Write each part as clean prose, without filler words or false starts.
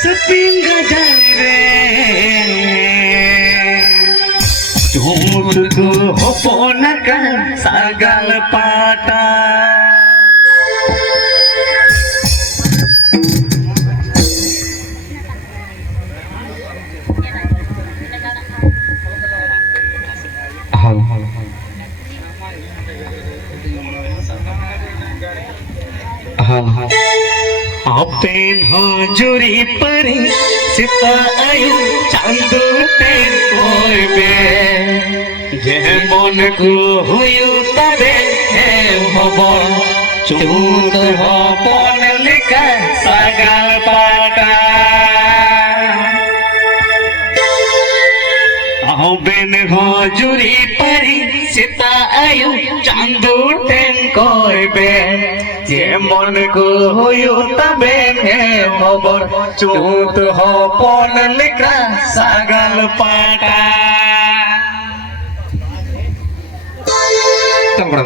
Sepin gajare Jumutku hoponakan sagal pata Apen hojuri pari sita ayu chandu ten koibe jemon ku huyu tabe he hobor chut hopon leka sagal pata Apen hojuri pari sita ayu chandu ten koibe Jemon ku huyu taben he hobor chut hopon leka sagal pata Tunggu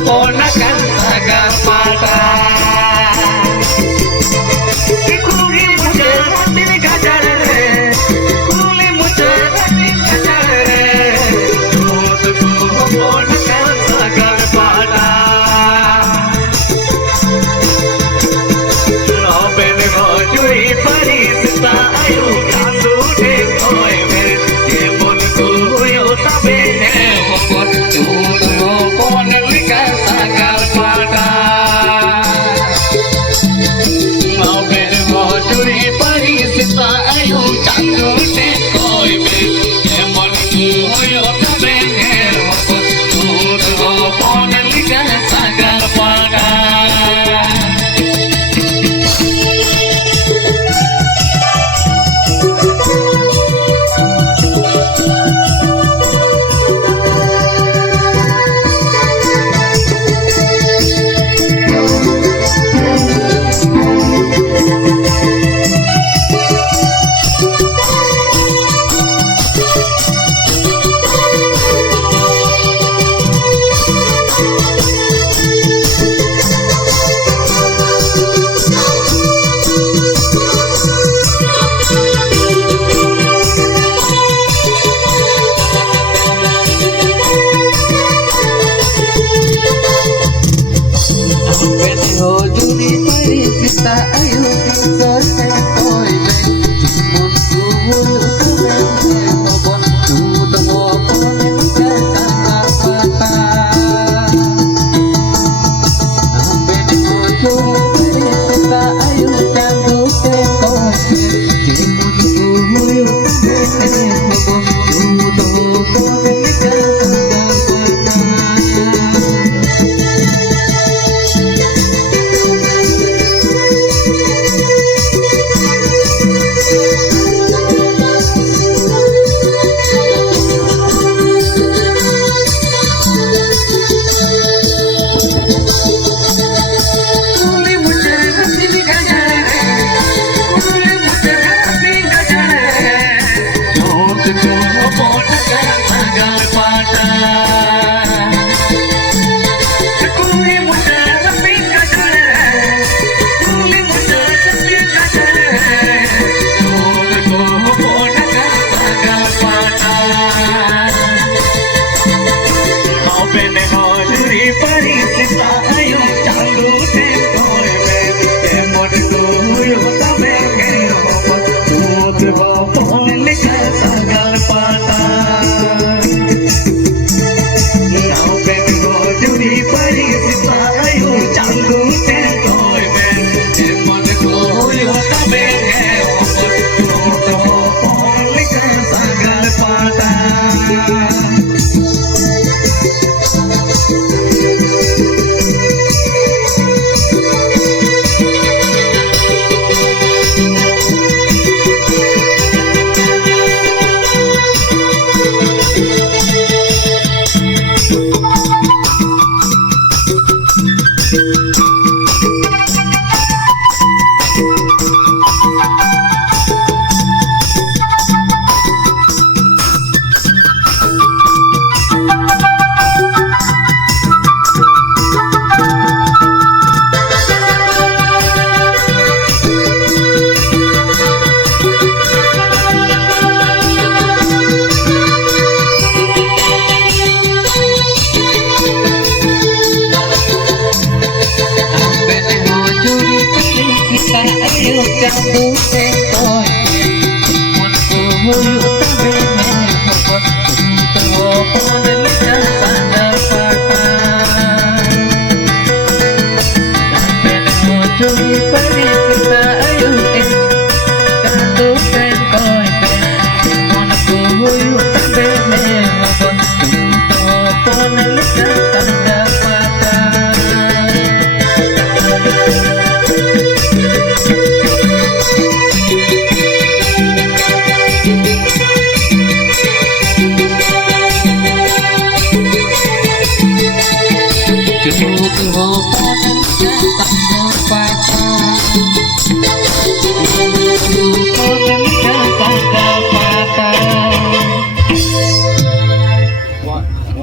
Ponakan sagal pata Kuli mujahatin gajare Kuli mujahatin gajare Jodhku ponakan sagal pata Apen hojuri pari sita ayu chandu ten koibe Jemon ku huyu tabe he hobor chut hopon leka sagal pata Apen hojuri pari sita ayu chandu ten koibe jemon ku huyu tabe he hobor chut hopon leka sagal pata Hojuri pari sita ayu chandu ten koibe jemon ku huyu tabe he hobor chut hopon leka sagal pata Apen hojuri pari sita ayu chandu ten koibe jemon ku huyu tabe he hobor chut hopon leka sagal pata Jatuh tengkoi Monku huyuk tabene Hopot Terhopon lidah sandal papan Sampai ujung periksa ayu Jatuh tengkoi Monku huyuk